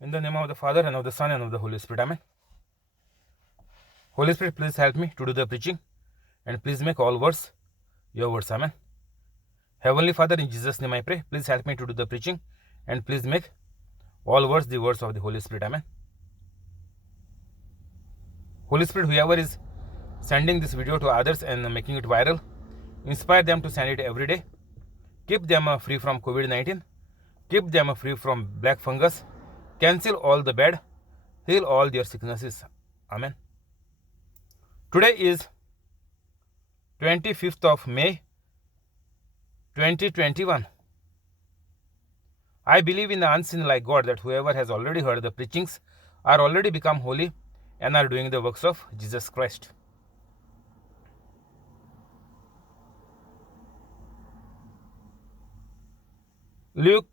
In the name of the Father, and of the Son, and of the Holy Spirit. Amen. Holy Spirit, please help me to do the preaching, and please make all words your words. Amen. Heavenly Father, in Jesus' name I pray, please help me to do the preaching, and please make all words the words of the Holy Spirit. Amen. Holy Spirit, whoever is sending this video to others and making it viral, inspire them to send it every day. Keep them free from COVID-19. Keep them free from black fungus. Cancel all the bad. Heal all their sicknesses. Amen. Today is 25th of May 2021. I believe in the unseen like God, that whoever has already heard the preachings are already become holy and are doing the works of Jesus Christ. Luke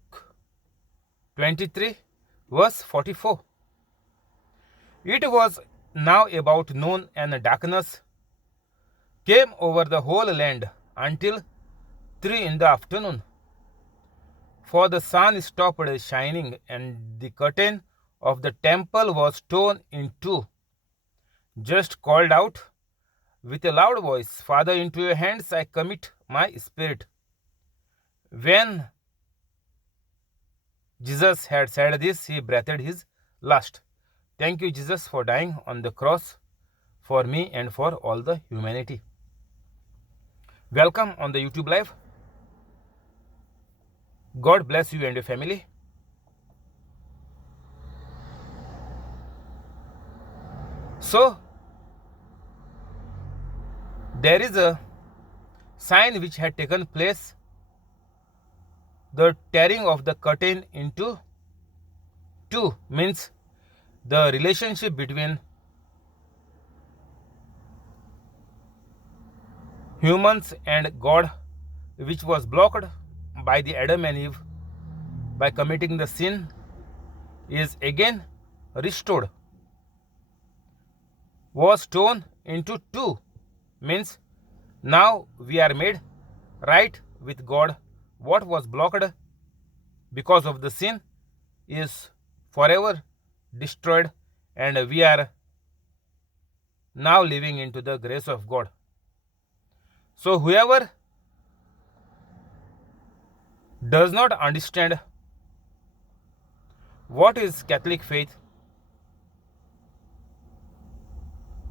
23 verse 44. It was now about noon, and darkness came over the whole land until 3 in the afternoon. For the sun stopped shining, and the curtain of the temple was torn in two. Just called out with a loud voice, "Father, into your hands I commit my spirit." When Jesus had said this, he breathed his last. Thank you, Jesus, for dying on the cross for me and for all the humanity. Welcome on the YouTube live. God bless you and your family. So, there is a sign which had taken place, the tearing of the curtain into two, means the relationship between humans and God, which was blocked by the Adam and Eve by committing the sin, is again restored. Was torn into two, means now we are made right with God. What was blocked because of the sin is forever destroyed, and we are now living into the grace of God. So whoever does not understand what is Catholic faith,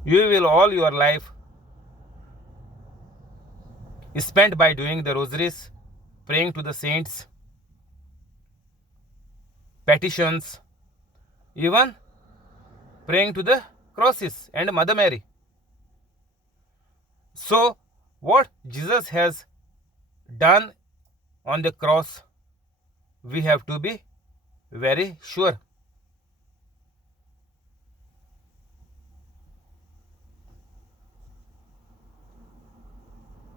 you will all your life spent by doing the rosaries, praying to the saints, petitions, even praying to the crosses and Mother Mary. So what Jesus has done on the cross, we have to be very sure.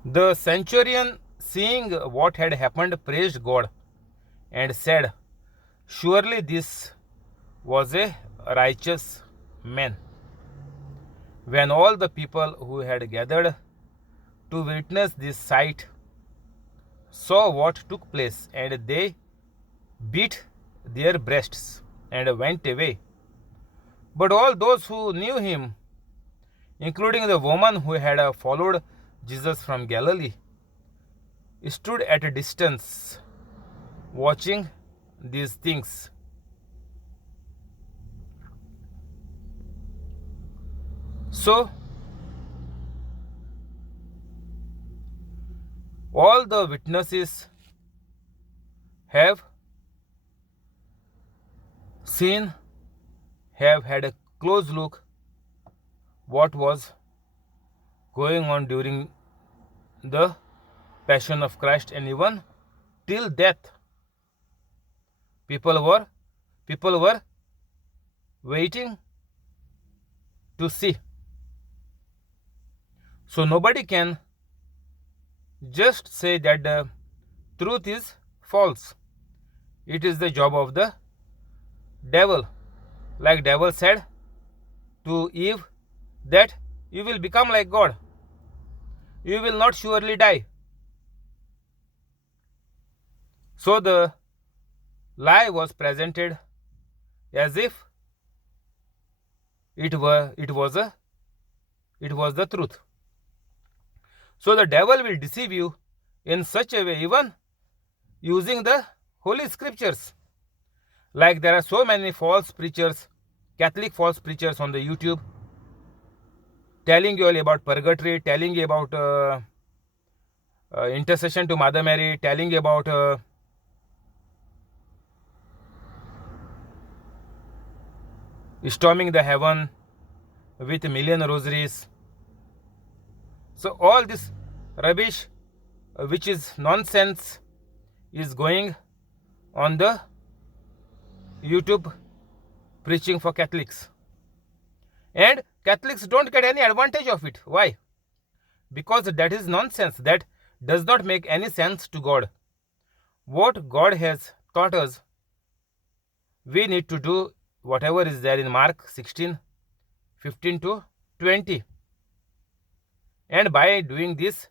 The centurion, seeing what had happened, praised God and said, "Surely this was a righteous man." When all the people who had gathered to witness this sight saw what took place, and they beat their breasts and went away. But all those who knew him, including the woman who had followed Jesus from Galilee, stood at a distance watching these things. So all the witnesses have seen, have had a close look what was going on during the Passion of Christ, and even till death people were waiting to see. So nobody can just say that the truth is false. It is the job of the devil. Like devil said to Eve that you will become like God. You will not surely die. So the lie was presented as if it was the truth. So the devil will deceive you in such a way, even using the holy scriptures. Like there are so many false preachers, Catholic false preachers on the YouTube, telling you all about purgatory, telling you about intercession to Mother Mary, telling you about storming the heaven with a million rosaries. So all this rubbish, which is nonsense, is going on the YouTube preaching for Catholics. And Catholics don't get any advantage of it. Why? Because that is nonsense. That does not make any sense to God. What God has taught us, we need to do whatever is there in Mark 16:15 to 20. And by doing this,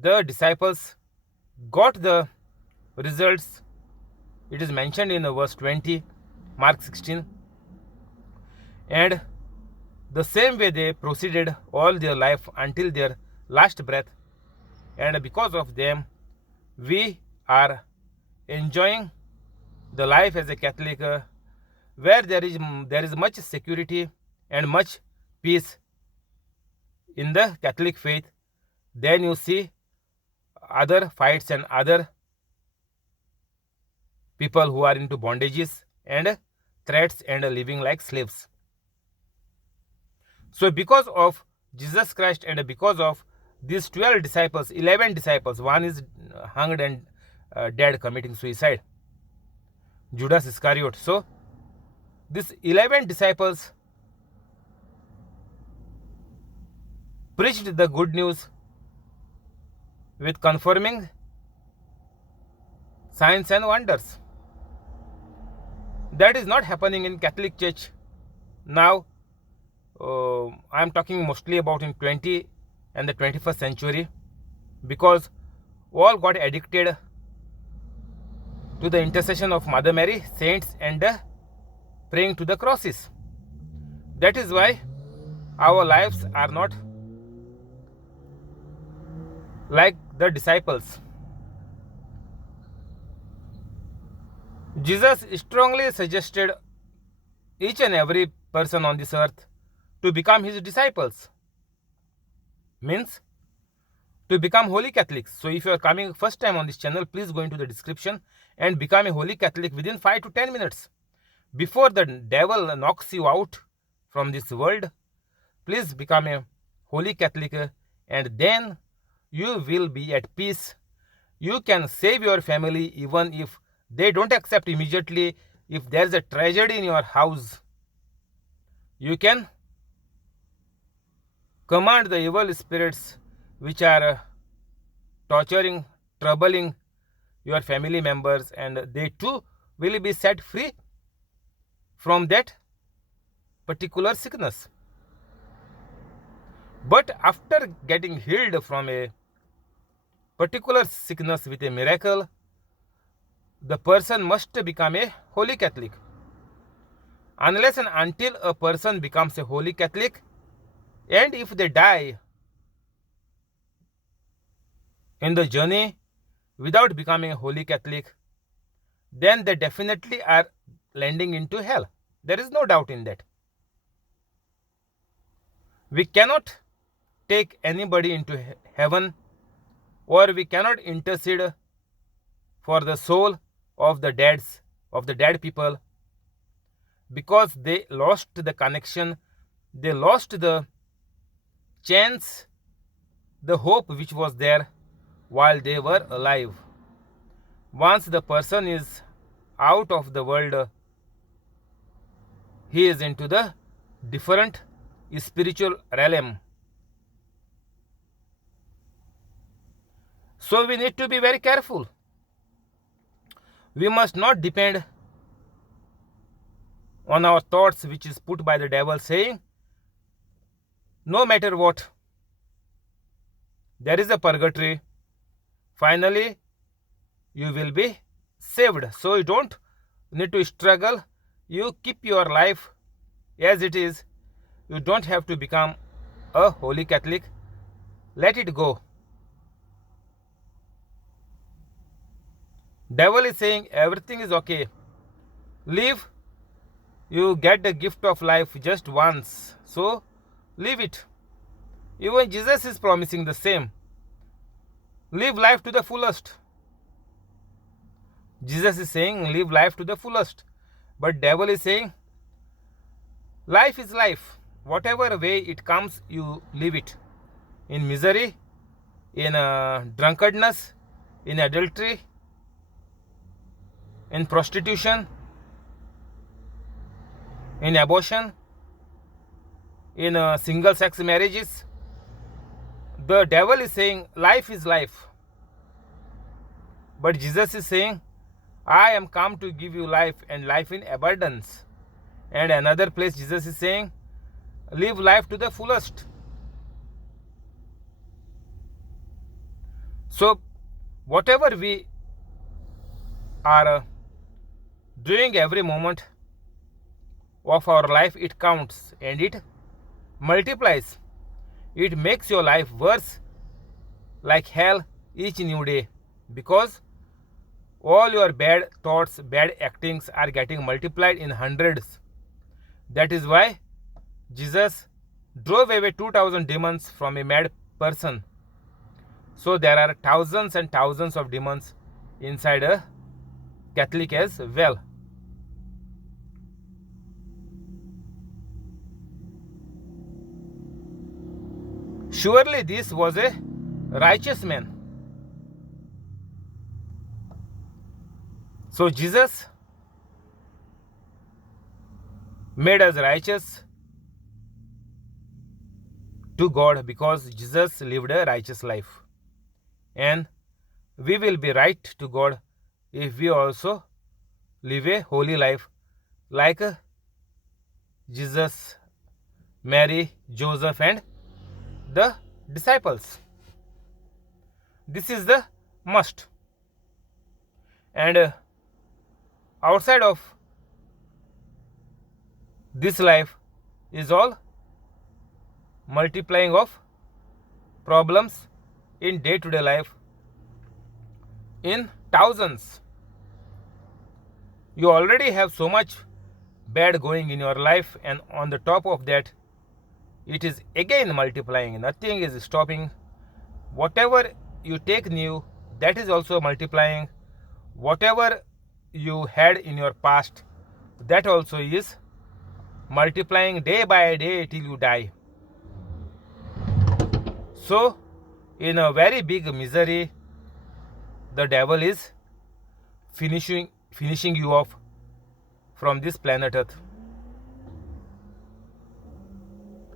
the disciples got the results. It is mentioned in verse 20, Mark 16. And the same way they proceeded all their life until their last breath. And because of them, we are enjoying the life as a Catholic, where there is much security and much peace in the Catholic faith. Then you see other fights and other people who are into bondages and threats and living like slaves. So because of Jesus Christ and because of these 12 disciples, 11 disciples, one is hanged and dead, committing suicide, Judas Iscariot. So these 11 disciples preached the good news with confirming signs and wonders. That is not happening in Catholic Church now. I am talking mostly about in 20 and the 21st century, because all got addicted to the intercession of Mother Mary, saints, and praying to the crosses. That is why our lives are not like the disciples. Jesus strongly suggested each and every person on this earth to become his disciples, means to become holy Catholics. So if you are coming first time on this channel, please go into the description and become a holy Catholic within 5 to 10 minutes. Before the devil knocks you out from this world, please become a holy Catholic, and then you will be at peace. You can save your family even if they don't accept immediately. If there is a tragedy in your house, you can command the evil spirits which are torturing, troubling your family members, and they too will be set free from that particular sickness. But after getting healed from a particular sickness with a miracle, the person must become a holy Catholic. Unless and until a person becomes a holy Catholic, and if they die in the journey without becoming a holy Catholic, then they definitely are landing into hell. There is no doubt in that. We cannot take anybody into heaven, or we cannot intercede for the soul of the dead people, because they lost the connection, they lost the chance, the hope which was there while they were alive. Once the person is out of the world, he is into the different spiritual realm. So we need to be very careful. We must not depend on our thoughts, which is put by the devil, saying, no matter what, there is a purgatory. Finally, you will be saved. So you don't need to struggle. You keep your life as it is. You don't have to become a holy Catholic. Let it go. Devil is saying everything is okay. Live. You get the gift of life just once. So live it. Even Jesus is promising the same. Live life to the fullest. Jesus is saying live life to the fullest. But devil is saying life is life. Whatever way it comes, you live it. In misery, in drunkardness, in adultery, in prostitution, in abortion, in single sex marriages. The devil is saying life is life. But Jesus is saying, I am come to give you life and life in abundance. And another place Jesus is saying, live life to the fullest. So whatever we are doing every moment of our life, it counts and it multiplies. It makes your life worse like hell each new day, because all your bad thoughts, bad actings are getting multiplied in hundreds. That is why Jesus drove away 2000 demons from a mad person. So there are thousands and thousands of demons inside a Catholic as well. Surely this was a righteous man. So Jesus made us righteous to God because Jesus lived a righteous life. And we will be right to God if we also live a holy life like Jesus, Mary, Joseph and the disciples. This is the must. And outside of this life is all multiplying of problems in day-to-day life in thousands. You already have so much bad going in your life, and on the top of that it is again multiplying. Nothing is stopping. Whatever you take new, that is also multiplying. Whatever you had in your past, that also is multiplying day by day till you die. So in a very big misery, the devil is finishing you off from this planet Earth.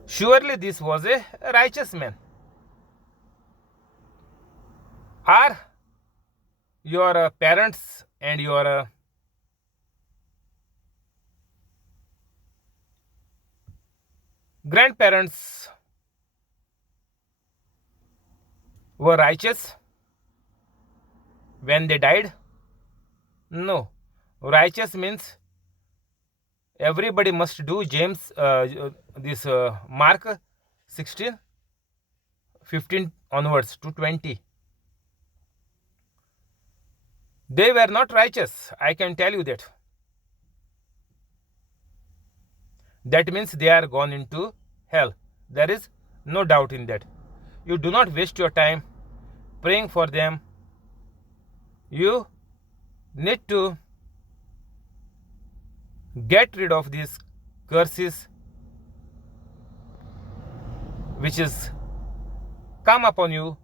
Surely this was a righteous man. Are your parents and your grandparents were righteous when they died? No. Righteous means everybody must do James Mark 16:15 onwards to 20. They were not righteous, I can tell you that. That means they are gone into hell. There is no doubt in that. You do not waste your time praying for them. You need to get rid of these curses which is come upon you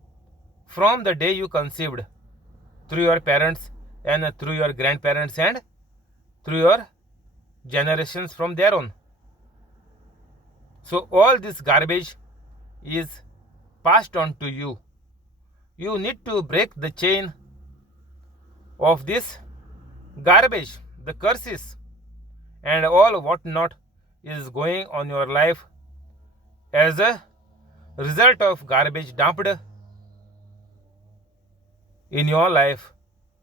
from the day you conceived, through your parents and through your grandparents and through your generations from there on. So all this garbage is passed on to you. You need to break the chain of this garbage, the curses and all what not is going on your life as a result of garbage dumped in your life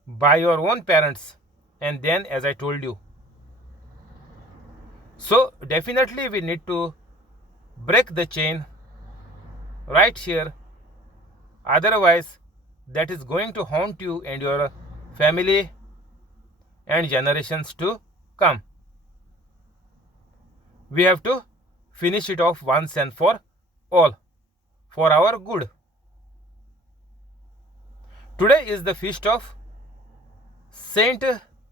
by your own parents. And then, as I told you, So definitely we need to break the chain right here. Otherwise, that is going to haunt you and your family and generations to come. We have to finish it off once and for all, for our good. Today is the feast of Saint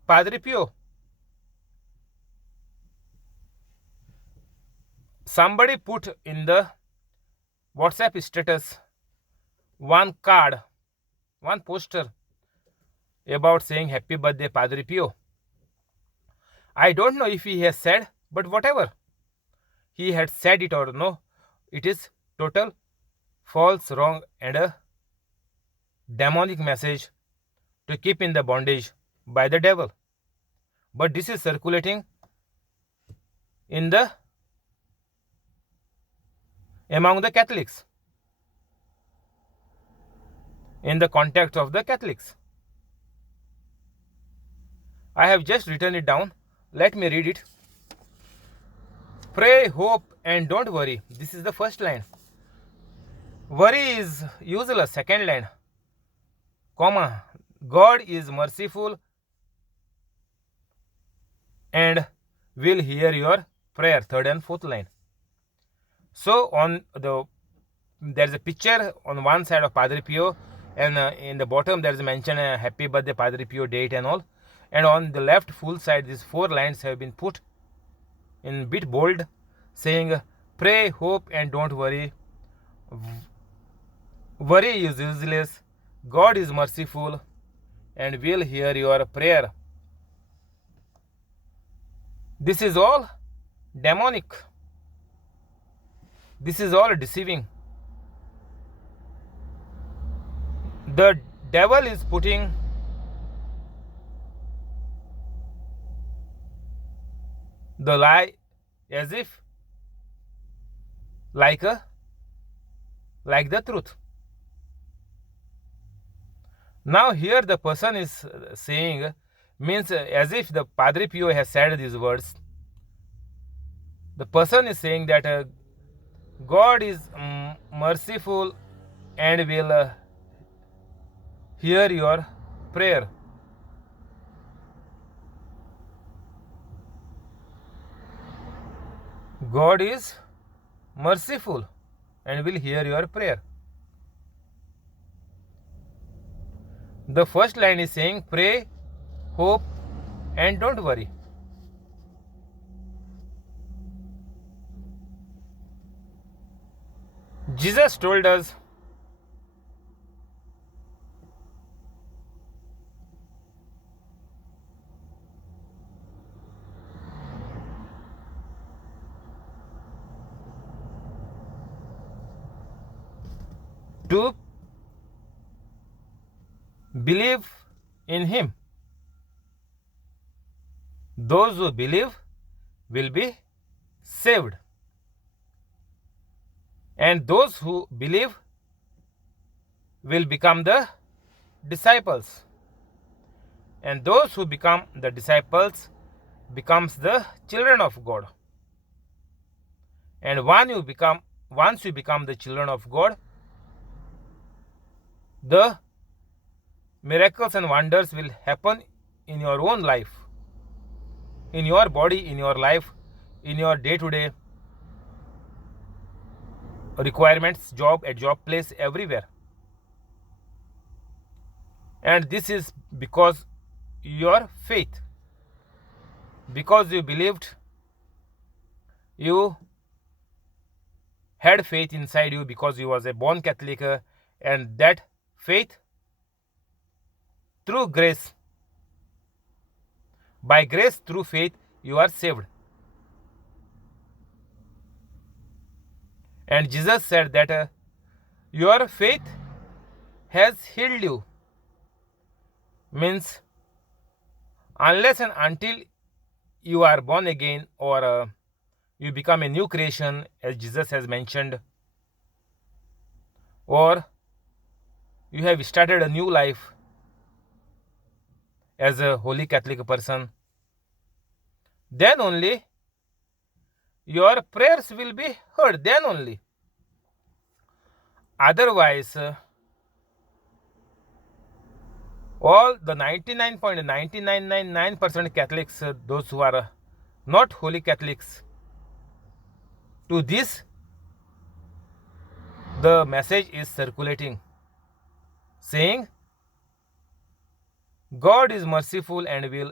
Padre Pio. Somebody put in the WhatsApp status one card, one poster about saying happy birthday Padre Pio. I don't know if he has said, but whatever he had said it or no, it is total false, wrong, and a demonic message to keep in the bondage by the devil. But this is circulating in the among the Catholics, in the context of the Catholics. I have just written it down. Let me read it. Pray, hope, and don't worry. This is the first line. Worry is useless. Second line. Comma. God is merciful and will hear your prayer. Third and fourth line. So there's a picture on one side of Padre Pio, and in the bottom there's mention happy birthday Padre Pio date and all. And on the left full side, these 4 lines have been put in bit bold, saying pray, hope, and don't worry. Worry is useless. God is merciful and will hear your prayer. This is all demonic. This is all deceiving. The devil is putting the lie as if like the truth. Now here the person is saying, means as if the Padre Pio has said these words. The person is saying that God is merciful and will hear your prayer. God is merciful and will hear your prayer. The first line is saying pray, hope, and don't worry. Jesus told us to believe in Him. Those who believe will be saved. And those who believe will become the disciples. And those who become the disciples becomes the children of God. And once you become the children of God, the miracles and wonders will happen in your own life, in your body, in your life, in your day-to-day requirements, at job place, everywhere. And this is because your faith, because you believed, you had faith inside you because you was a born Catholic, and that faith, through grace, by grace, through faith, you are saved. And Jesus said that your faith has healed you. Means unless and until you are born again or you become a new creation, as Jesus has mentioned, or you have started a new life as a holy Catholic person, then only your prayers will be heard, then only. Otherwise, all the 99.9999% Catholics, those who are not holy Catholics, to this the message is circulating, saying God is merciful and will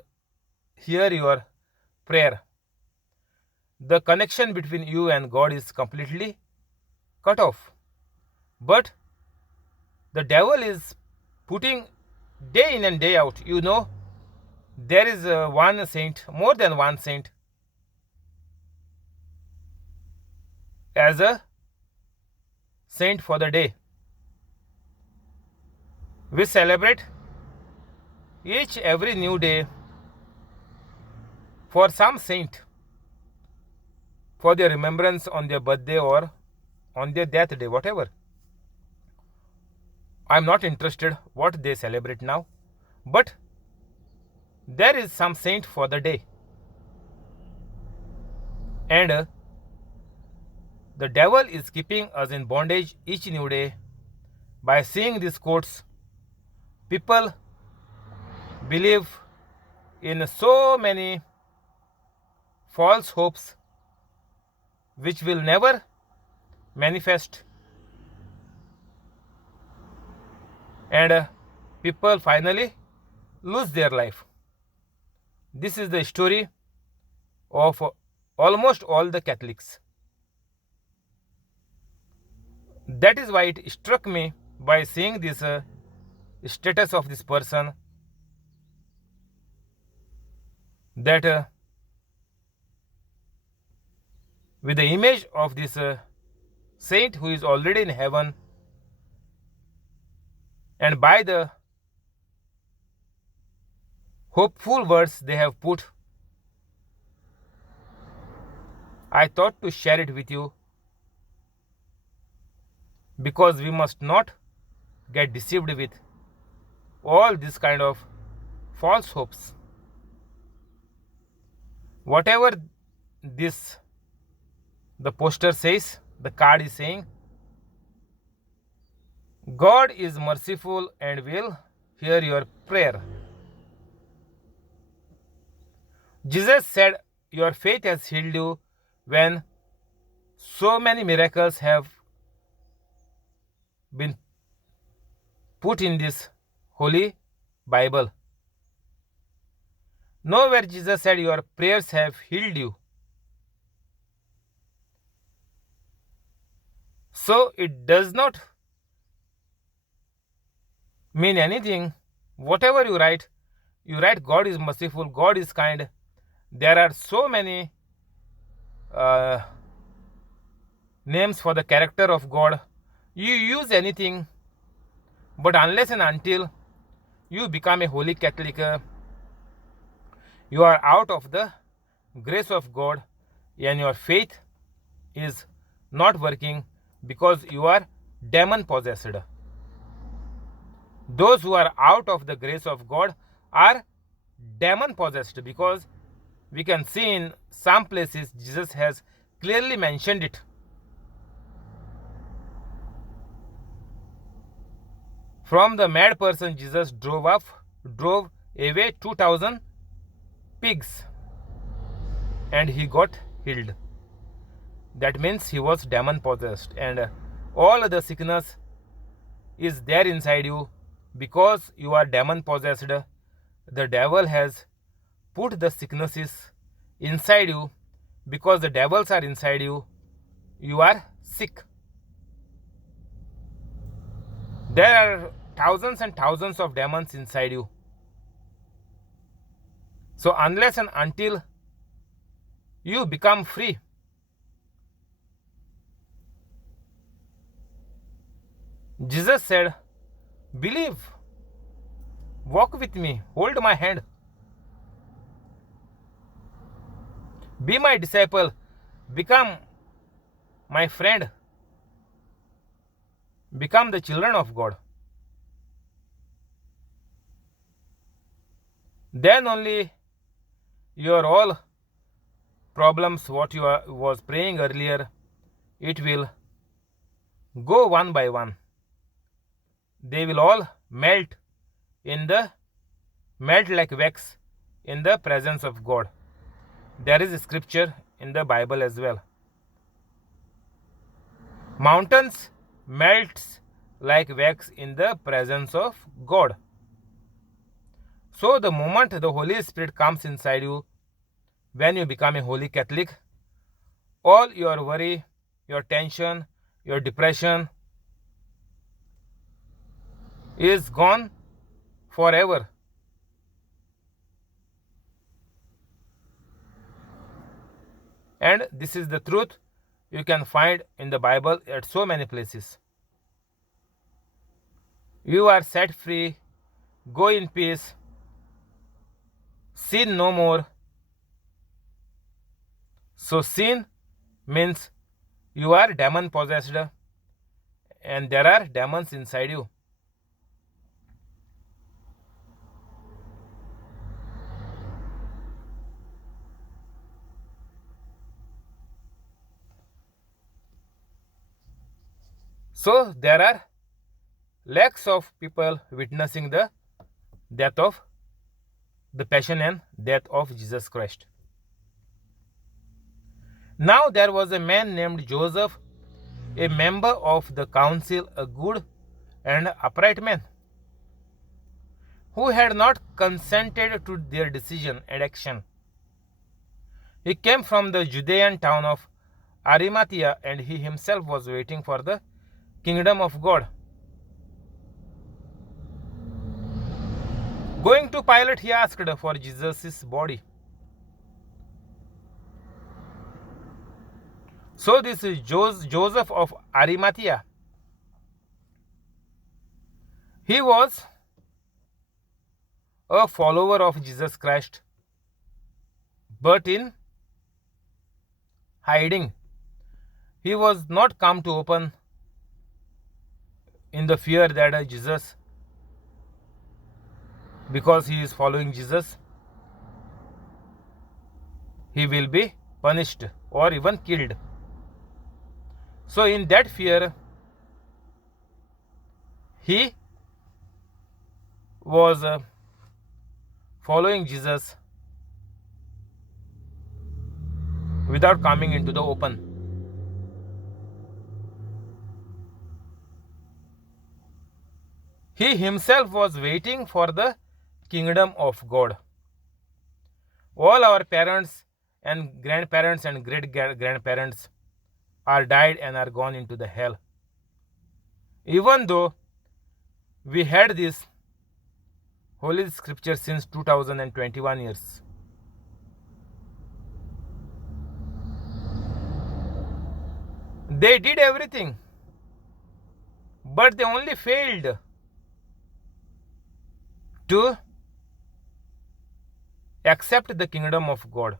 hear your prayer. The connection between you and God is completely cut off. But the devil is putting day in and day out. You know, there is one saint, more than one saint, as a saint for the day. We celebrate each every new day for some saint, for their remembrance on their birthday or on their death day, whatever. I'm not interested what they celebrate now, but there is some saint for the day. And the devil is keeping us in bondage each new day by seeing these quotes. People believe in so many false hopes which will never manifest, and people finally lose their life. This is the story of almost all the Catholics. That is why it struck me by seeing this status of this person, that with the image of this saint who is already in heaven, and by the hopeful words they have put, I thought to share it with you, because we must not get deceived with all this kind of false hopes. Whatever this the poster says, the card is saying, God is merciful and will hear your prayer. Jesus said, your faith has healed you, when so many miracles have been put in this holy Bible. Nowhere Jesus said your prayers have healed you. So it does not mean anything. Whatever you write God is merciful, God is kind. There are so many names for the character of God. You use anything, but unless and until you become a holy Catholic, you are out of the grace of God, and your faith is not working because you are demon possessed. Those who are out of the grace of God are demon possessed, because we can see in some places Jesus has clearly mentioned it. From the mad person, Jesus drove away 2,000 pigs, and he got healed. That means he was demon possessed, and all the sickness is there inside you because you are demon possessed. The devil has put the sicknesses inside you. Because the devils are inside you, you are sick. There are thousands and thousands of demons inside you. So unless and until you become free, Jesus said, believe, walk with me, hold my hand, be my disciple, become my friend, become the children of God. Then only your all problems what you was praying earlier, it will go one by one. They will all melt like wax in the presence of God. There is a scripture in the Bible as well. Mountains melts like wax in the presence of God. So the moment the Holy Spirit comes inside you, when you become a holy Catholic, all your worry, your tension, your depression is gone forever. And this is the truth you can find in the Bible at so many places. You are set free. Go in peace. Sin no more. So sin means you are demon possessed and there are demons inside you. So there are lakhs of people witnessing the death of the passion and death of Jesus Christ. Now there was a man named Joseph, a member of the council, a good and upright man, who had not consented to their decision and action. He came from the Judean town of Arimathea, and he himself was waiting for the kingdom of God. Going to Pilate, he asked for Jesus' body. So this is Joseph of Arimathea. He was a follower of Jesus Christ, but in hiding. He was not come to open in the fear that Jesus, because he is following Jesus, he will be punished or even killed. So in that fear, he was following Jesus without coming into the open. He himself was waiting for the kingdom of God. All our parents and grandparents and great-grandparents are died and are gone into the hell. Even though we had this Holy Scripture since 2021 years. They did everything, but they only failed to accept the kingdom of God.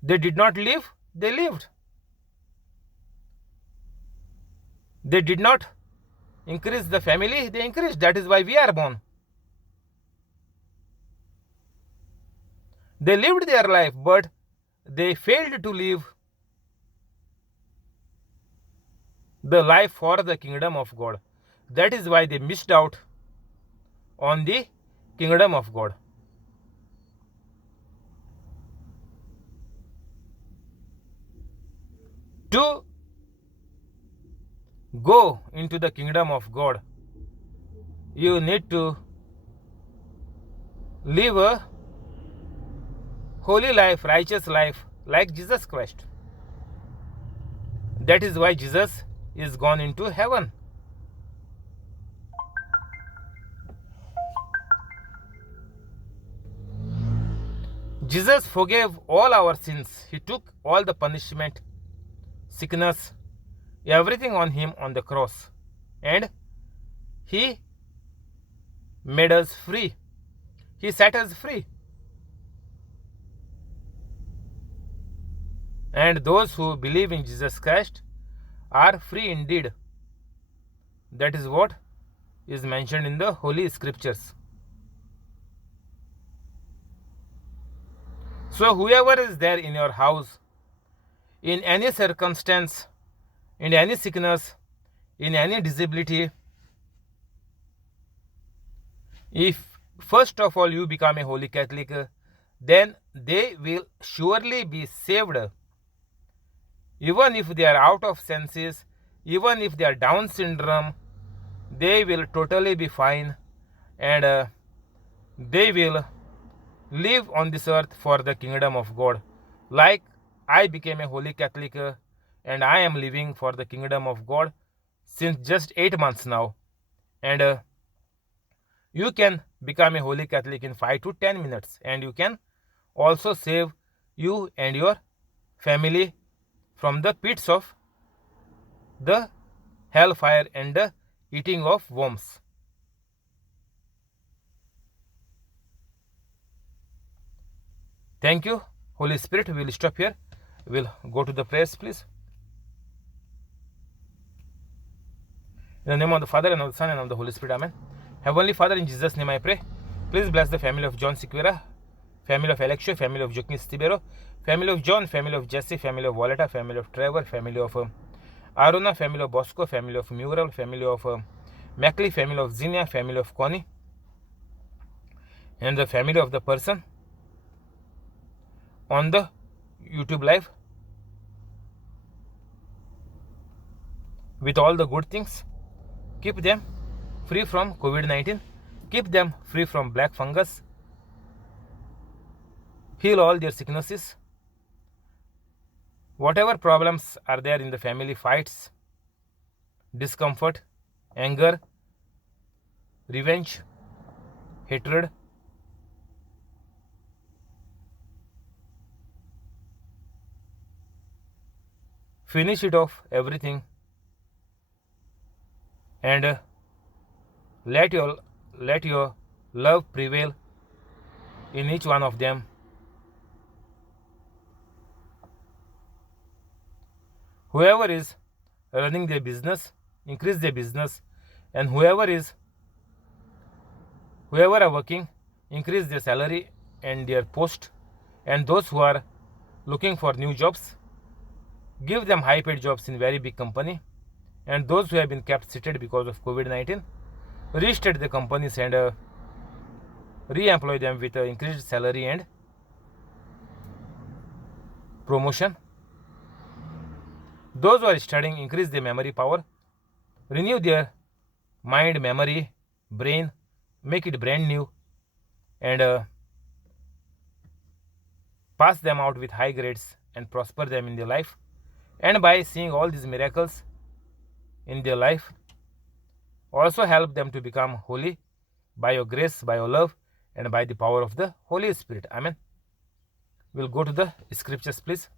They did not live, they lived. They did not increase the family, they increased. That is why we are born. They lived their life, but they failed to live the life for the kingdom of God. That is why they missed out on the kingdom of God. To go into the kingdom of God, you need to live a holy life, righteous life like Jesus Christ. That is why Jesus is gone into heaven. Jesus forgave all our sins. He took all the punishment, sickness, everything on him on the cross, and he made us free. He set us free. And those who believe in Jesus Christ are free indeed. That is what is mentioned in the Holy Scriptures. So whoever is there in your house, in any circumstance, in any sickness, in any disability, if first of all you become a holy Catholic, then they will surely be saved. Even if they are out of senses, even if they are Down syndrome, they will totally be fine, and they will live on this earth for the kingdom of God. Like I became a holy Catholic, and I am living for the kingdom of God since just 8 months now. And you can become a holy Catholic in 5 to 10 minutes, and you can also save you and your family from the pits of the hellfire and the eating of worms. Thank you, Holy Spirit. We will stop here. We will go to the prayers, please. In the name of the Father, and of the Son, and of the Holy Spirit. Amen. Heavenly Father, in Jesus' name I pray. Please bless the family of John Sequeira, family of Alexio, family of Joaquin Stibero, family of John, family of Jesse, family of Violeta, family of Trevor, family of Aruna, family of Bosco, family of Mural, family of Mackley, family of Zinnia, family of Connie, and the family of the person on the YouTube live with all the good things. Keep them free from COVID-19. Keep them free from black fungus. Heal all their sicknesses. Whatever problems are there in the family, fights, discomfort, anger, revenge, hatred, finish it off everything, and let your love prevail in each one of them. Whoever is running their business, increase their business, and whoever are working, increase their salary and their post, and those who are looking for new jobs, give them high paid jobs in very big company, and those who have been kept seated because of COVID-19, restate the companies and re-employ them with increased salary and promotion. Those who are studying, increase their memory power, renew their mind, memory, brain, make it brand new, and pass them out with high grades and prosper them in their life. And by seeing all these miracles in their life, also help them to become holy by your grace, by your love, and by the power of the Holy Spirit. Amen. We'll go to the scriptures, please.